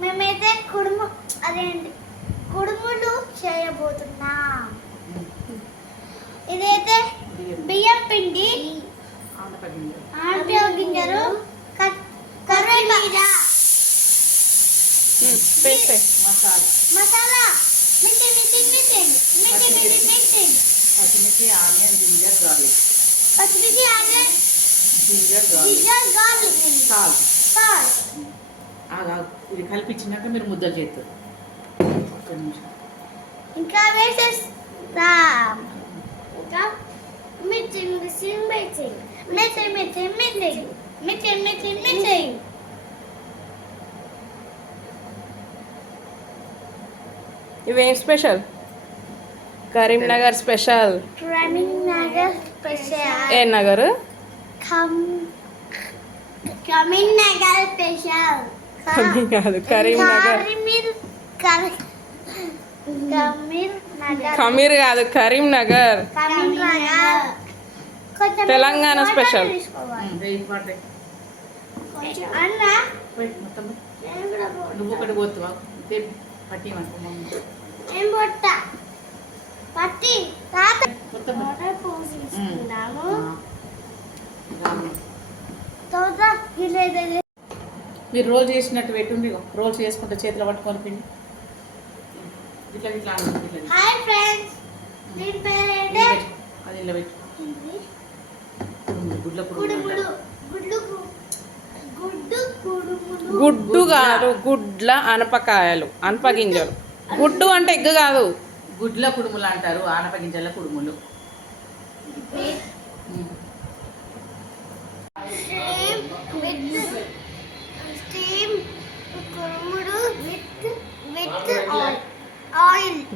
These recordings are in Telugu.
మేమైతే కుడుములు చేయబోతున్నాం. ఇదైతే బియ్యం పిండి, ఆనప గింజలు, కరివేపాకు, మసాలా, పచ్చిమిర్చి, ఆనియన్, జింజర్ గార్లిక్, సాల్ట్. ఇది కలిపించినాక మీరు ముద్దలు చేస్తారు. ఒక్క నిమిషం ఇంకా వేసేస్తాం. ఇంకా మిర్చి. ఇవేం స్పెషల్? కరీంనగర్ స్పెషల్. ఏ నగర్? కరీంనగర్ స్పెషల్ కాదు, కరీంనగర్. ఖమీర్ కాదు, కరీంనగర్. తెలంగాణ స్పెషల్. నువ్వు ఒకటి పోతావా? పట్టి ఏం పొట్ట పట్టి మీరు రోల్ చేసినట్టు పెట్టుండి. రోల్స్ చేసుకుంటే చేతిలో పట్టుకొని పిండి ఇట్లా ఇట్లా హాయ్ ఫ్రెండ్స్, దీని పేరేంటి? అది ఇలా పెట్టు. గుడ్డు కాదు, గుడ్ల అనపకాయలు, అనపగింజలు. గుడ్డు అంటే ఎగ్గు కాదు. గుడ్ల కుడుములు అంటారు, ఆనపగింజల కుడుములు.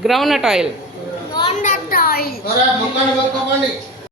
Groundnut oil.